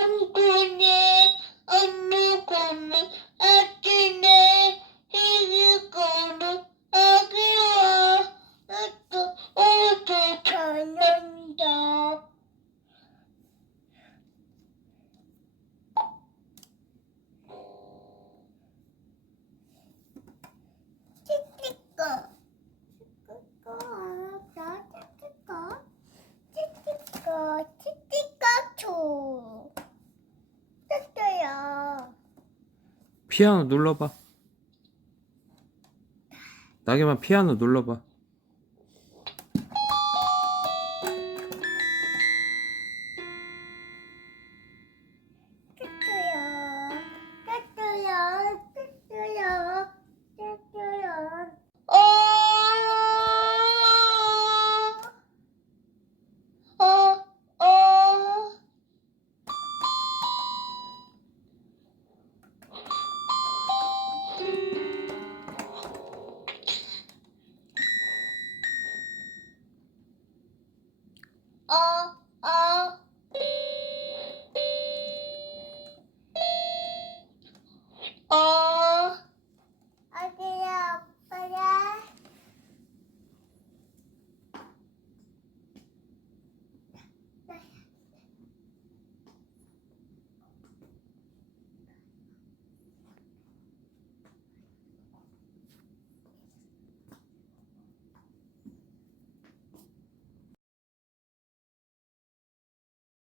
꿈꾸네 엄무 꿈무 아끼네 힘이 꿈무 아기야 또 어디 찾는다. 피아노 눌러봐. 나게만 피아노 눌러봐. 哦。